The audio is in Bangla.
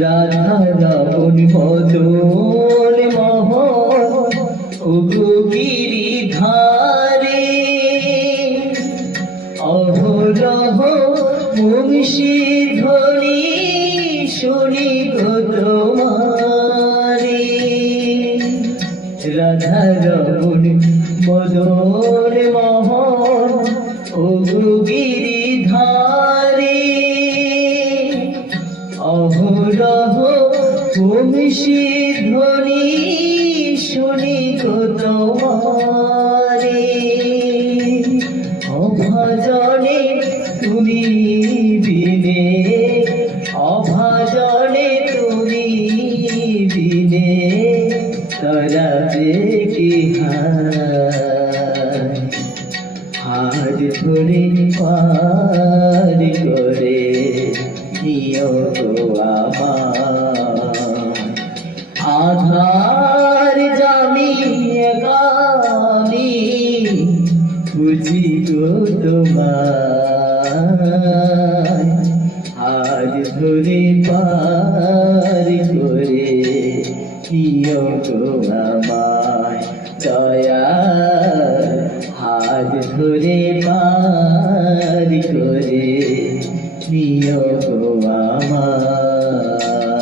রাধা রমণ মদন মোহন ওগো গিরিধারে অহরহ মুংশীর ধ্বনি শুনি গো তোমারে। রাধা রমণ মদন মোহন ওগো গিরিধারে অহরহ বংশীর ধ্বনি শুনি গো তোমারে। অভাজনে তুমি বিনে অভাজনে তুমি বিনে তরাবে কি হার ধরে পার করে নিও গো আমার। আধার জামিয়ে গানি বুঝি গো তোমার। হার ধরে পার করে নিও গো আমার দয়া। হাত ধরে পার করে নিও গো আমার।